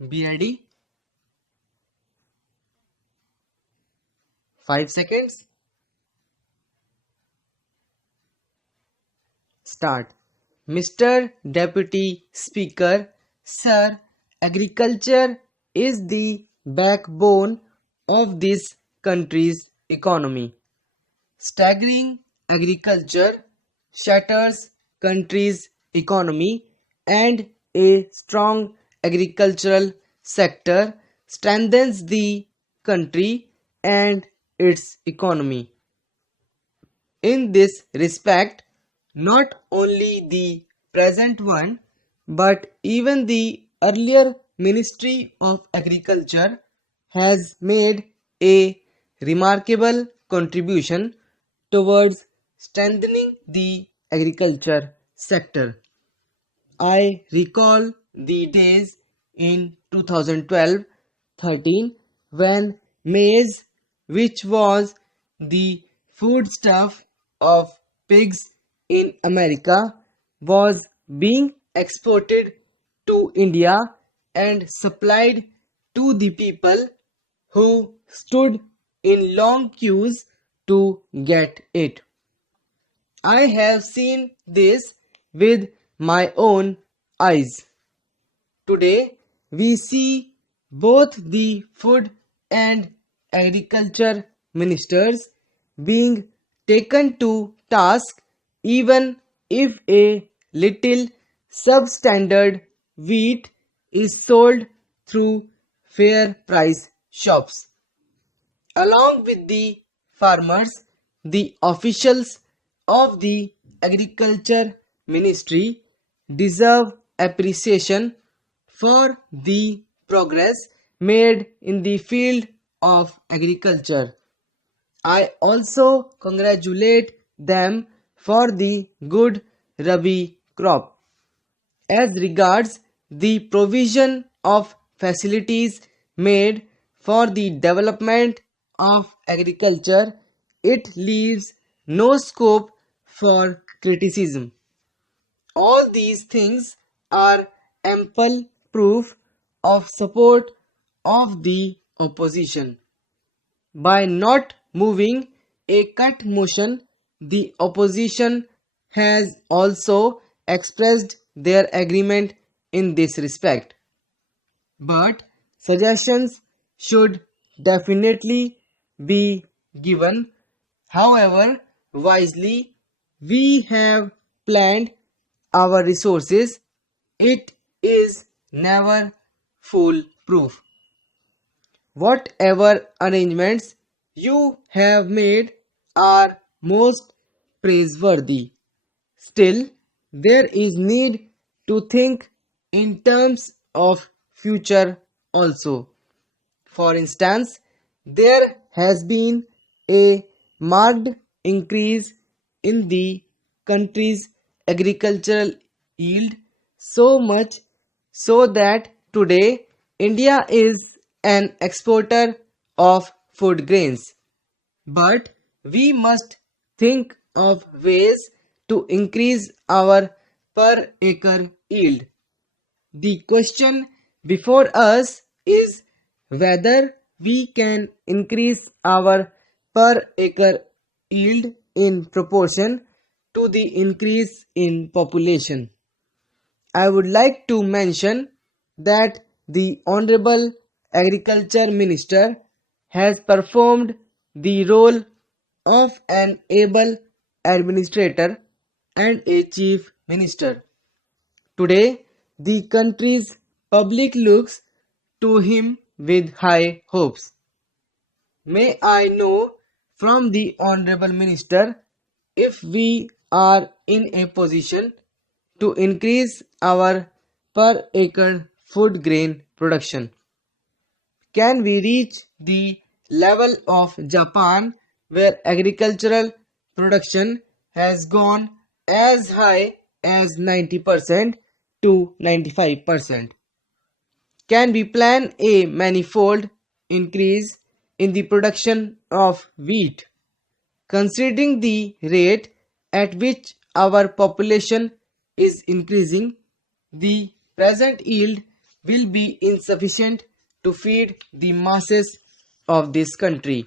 Be ready. 5 seconds. Start. Mr. Deputy Speaker, Sir, agriculture is the backbone of this country's economy. Staggering agriculture shatters country's economy, and a strong agricultural sector strengthens the country and its economy. In this respect, not only the present one, but even the earlier Ministry of Agriculture has made a remarkable contribution towards strengthening the agriculture sector. I recall the days in 2012-13 when maize, which was the foodstuff of pigs in America, was being exported to India and supplied to the people who stood in long queues to get it. I have seen this with my own eyes. Today, we see both the food and agriculture ministers being taken to task even if a little substandard wheat is sold through fair price shops. Along with the farmers, the officials of the Agriculture Ministry deserve appreciation for the progress made in the field of agriculture. I also congratulate them for the good Rabi crop. As regards the provision of facilities made for the development of agriculture, it leaves no scope for criticism. All these things are ample proof of support of the opposition. By not moving a cut motion, the opposition has also expressed their agreement in this respect. But suggestions should definitely be given. However, wisely, we have planned our resources. It is never foolproof. Whatever arrangements you have made are most praiseworthy. Still, there is need to think in terms of future also. For instance, there has been a marked increase in the country's agricultural yield, so much so that today India is an exporter of food grains. But we must think of ways to increase our per acre yield. The question before us is whether we can increase our per acre yield in proportion to the increase in population. I would like to mention that the Honorable Agriculture Minister has performed the role of an able administrator and a chief minister. Today, the country's public looks to him with high hopes. May I know from the Honorable Minister if we are in a position to increase our per acre food grain production? Can we reach the level of Japan where agricultural production has gone as high as 90% to 95%? Can we plan a manifold increase in the production of wheat? Considering the rate at which our population is increasing, the present yield will be insufficient to feed the masses of this country.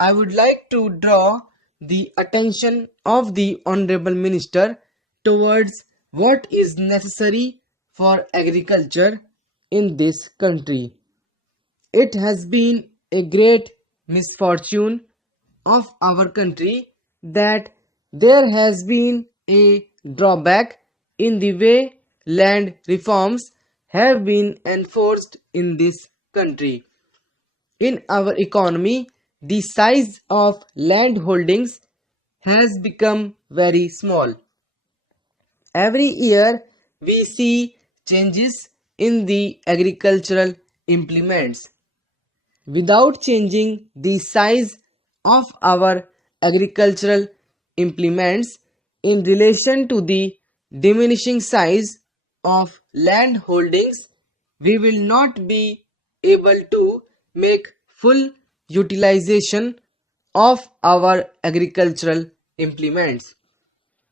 I would like to draw the attention of the Honorable Minister towards what is necessary for agriculture in this country. It has been a great misfortune of our country that there has been a drawback in the way land reforms have been enforced in this country. In our economy, the size of land holdings has become very small. Every year, we see changes in the agricultural implements. Without changing the size of our agricultural implements in relation to the diminishing size of land holdings, we will not be able to make full utilization of our agricultural implements.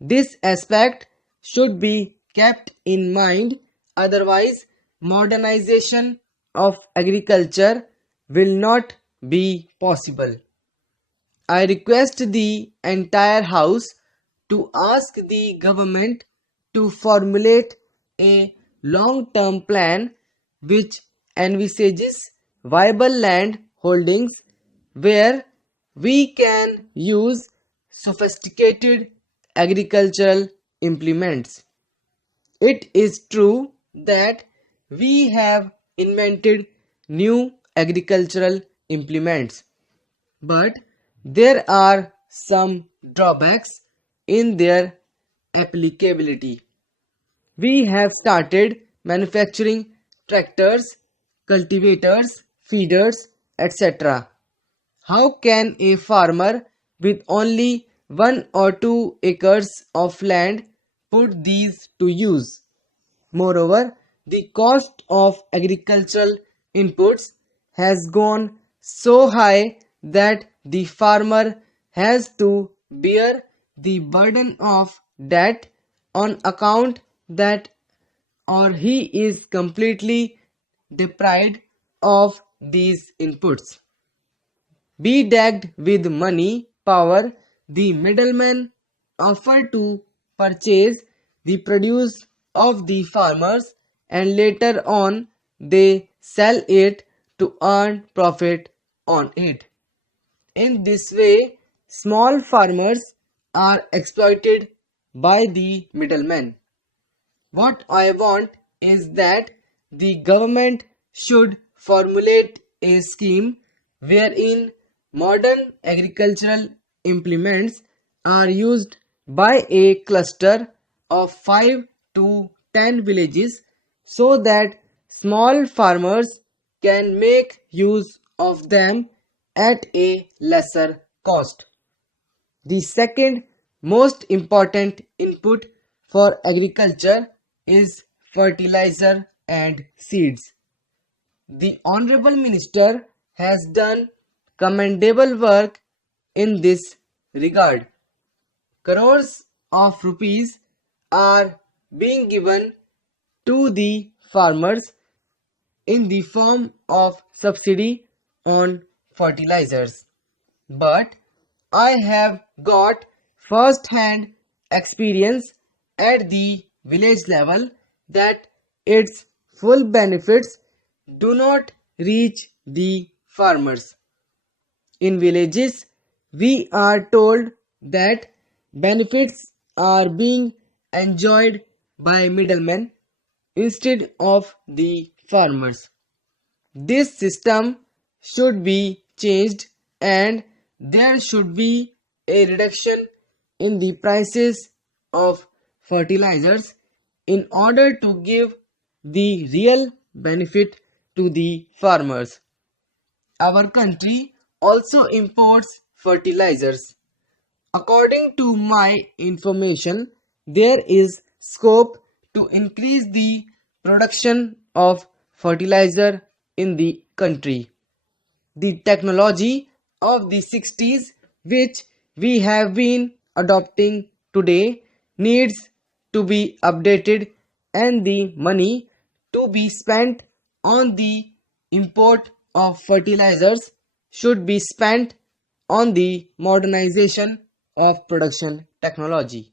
This aspect should be kept in mind, otherwise, modernization of agriculture will not be possible. I request the entire House to ask the government to formulate a long-term plan which envisages viable land holdings where we can use sophisticated agricultural implements. It is true that we have invented new agricultural implements, but there are some drawbacks in their applicability. We have started manufacturing tractors, cultivators, feeders, etc. How can a farmer with only 1 or 2 acres of land put these to use? Moreover, the cost of agricultural inputs has gone so high that the farmer has to bear the burden of debt on account that or he is completely deprived of these inputs. Bedagged with money power, the middlemen offer to purchase the produce of the farmers and later on they sell it to earn profit on it. In this way, small farmers are exploited by the middlemen. What I want is that the government should formulate a scheme wherein modern agricultural implements are used by a cluster of 5 to 10 villages so that small farmers can make use of them at a lesser cost. The second most important input for agriculture is fertilizer and seeds. The Honorable Minister has done commendable work in this regard. Crores of rupees are being given to the farmers in the form of subsidy on fertilizers. But I have got first hand experience at the village level that its full benefits do not reach the farmers. In villages, we are told that benefits are being enjoyed by middlemen instead of the farmers. This system should be changed and there should be a reduction in the prices of fertilizers in order to give the real benefit to the farmers. Our country also imports fertilizers. According to my information, there is scope to increase the production of fertilizer in the country. The technology of the 60s which we have been adopting today needs to be updated and the money to be spent on the import of fertilizers should be spent on the modernization of production technology.